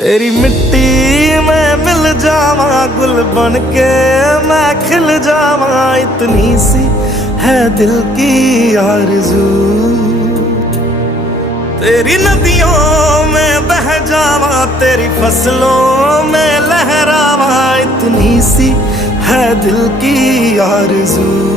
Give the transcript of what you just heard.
तेरी मिट्टी में मिल जावा, गुल बन के मैं खिल जावा। इतनी सी है दिल की आरज़ू, तेरी नदियों में बह जावा, तेरी फसलों में लहरावा। इतनी सी है दिल की आरज़ू।